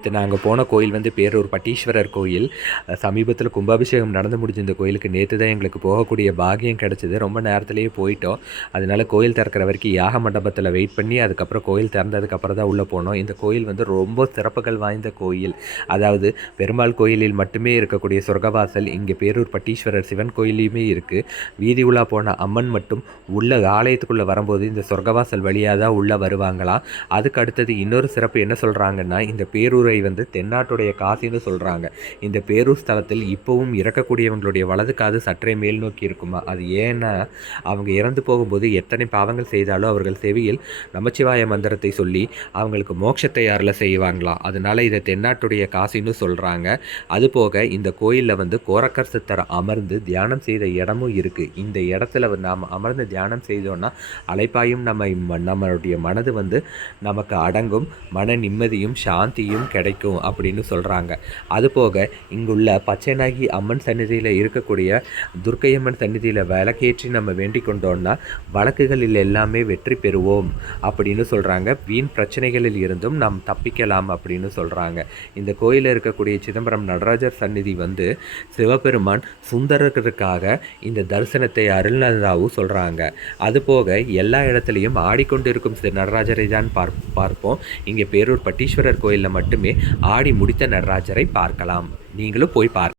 இது நாங்கள் போன கோயில் வந்து பேரூர் பட்டீஸ்வரர் கோயில். சமீபத்தில் கும்பாபிஷேகம் நடந்து முடிஞ்ச இந்த கோயிலுக்கு நேற்று தான் எங்களுக்கு போகக்கூடிய பாகியம் கிடச்சிது. ரொம்ப நேரத்துலேயே போயிட்டோம். அதனால் கோயில் திறக்கிற வரைக்கும் யாக மண்டபத்தில் வெயிட் பண்ணி அதுக்கப்புறம் கோயில் திறந்ததுக்கப்புறம் தான் உள்ளே போனோம். இந்த கோயில் வந்து ரொம்ப சிறப்புகள் வாய்ந்த கோயில். அதாவது பெருமாள் கோயிலில் மட்டுமே இருக்கக்கூடிய சொர்க்கவாசல் இங்கே பேரூர் பட்டீஸ்வரர் சிவன் கோயிலையுமே இருக்குது வீதி உலா போன அம்மன் மட்டும் உள்ள ஆலயத்துக்குள்ளே வரும்போது இந்த சொர்க்கவாசல் வழியாக தான் உள்ளே வருவாங்களாம். அதுக்கு அடுத்தது இன்னொரு சிறப்பு என்ன சொல்கிறாங்கன்னா இந்த பேரூர் வந்து தென்னாட்டுடைய காசின்னு சொல்கிறாங்க இந்த பேரூர் ஸ்தலத்தில் இப்போவும் இறக்கக்கூடியவங்களுடைய வலது காது சற்றே மேல் நோக்கி இருக்குமா? அது ஏன்னா அவங்க இறந்து போகும்போது எத்தனை பாவங்கள் செய்தாலும் அவர்கள் செவியில் நமச்சிவாய மந்திரத்தை சொல்லி அவங்களுக்கு மோட்சத்தை யாரில் செய்வாங்களாம் அதனால் இதை தென்னாட்டுடைய காசின்னு சொல்கிறாங்க அதுபோக இந்த கோயிலில் வந்து கோரக்கர் சித்தர் அமர்ந்து தியானம் செய்த இடமும் இருக்குது இந்த இடத்துல வந்து நாம் அமர்ந்து தியானம் செய்தோன்னா அலைப்பாயும் நம்ம நம்மளுடைய மனது வந்து நமக்கு அடங்கும். மன நிம்மதியும் சாந்தியும் கிடைக்கும் அப்படின்னு சொல்கிறாங்க அதுபோக இங்குள்ள பச்சைநாகி அம்மன் சந்நிதியில் இருக்கக்கூடிய துர்க்கையம்மன் சன்னிதியில் விளக்கேற்றி நம்ம வேண்டிக் கொண்டோம்னா வழக்குகளில் எல்லாமே வெற்றி பெறுவோம் அப்படின்னு சொல்கிறாங்க வீண் பிரச்சனைகளில் இருந்தும் நாம் தப்பிக்கலாம் அப்படின்னு சொல்கிறாங்க இந்த கோயிலில் இருக்கக்கூடிய சிதம்பரம் நடராஜர் சந்நிதி வந்து சிவபெருமான் சுந்தரருக்காக இந்த தரிசனத்தை அருள்நதாவும் சொல்கிறாங்க அதுபோக எல்லா இடத்துலையும் ஆடிக்கொண்டிருக்கும் சில நடராஜரை தான் பார் பார்ப்போம். இங்கே பேரூர் பட்டீஸ்வரர் கோயிலில் மட்டுமே ஆடி முடித்த நடராஜரை பார்க்கலாம். நீங்களும் போய் பார்க்க